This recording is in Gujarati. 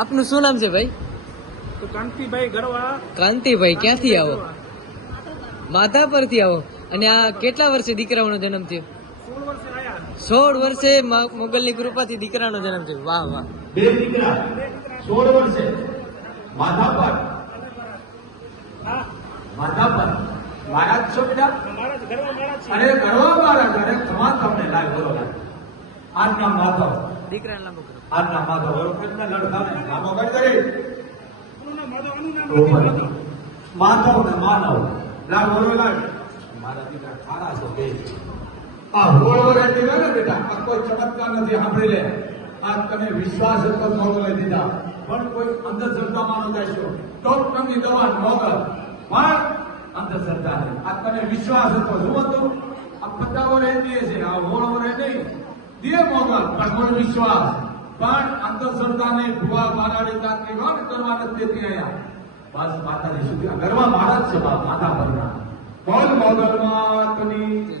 આપનું શું નામ છે ભાઈ? તો કાંતિભાઈ ગરવા. ક્રાંતિભાઈ, ક્યાંથી આવો? માધાપરથી આવો. અને આ કેટલા વર્ષે દીકરાઓનો જન્મ થયો? 16 વર્ષે આયા. 16 વર્ષે મોગલની કૃપાથી દીકરાનો જન્મ થયો. વાહ વાહ. બે દીકરા 16 વર્ષે માધાપર હા, માધાપર મહારાજ છો બેટા મારા જ ગરવા મારા છે. અરે ગરવા મહારાજ અરે ખમા તમને લાગ બરોબર આજ નામ માધવ દીકરાને લાંબો કરો. આજ નામ માધવ બરોબર ને લડતા ને નામો કરી દે આનું નામ માધવ, આનું નામ માધવ. માધવ ને માનવ લાગ બરોબર લાગ મારા દીકરા ખારા છો બે આ હોળો રહેતી હોય ને બેટા આ કોઈ ચમત્કાર નથી સાંભળી લે આ તમે વિશ્વાસ હતો મોગલ લઈ દીધા પણ કોઈ અંધશ્રદ્ધા માનો જાય છો ડોક્ટરની દવા મોગલ પણ અંધશ્રદ્ધા નહીં આ તમે વિશ્વાસ હતો શું હતું આ 50 વર્ષ દે છે આ હોળો વર્ષ નહીં દે મોગલ પણ કોઈ વિશ્વાસ પણ અંધશ્રદ્ધા નહીં ભુવા મારાડી તાકી વાત કરવા નથી દેતી આયા બસ માતાજી સુધી ગરવા મહારાજ છે માથા પરના બોલ મોગલ માતની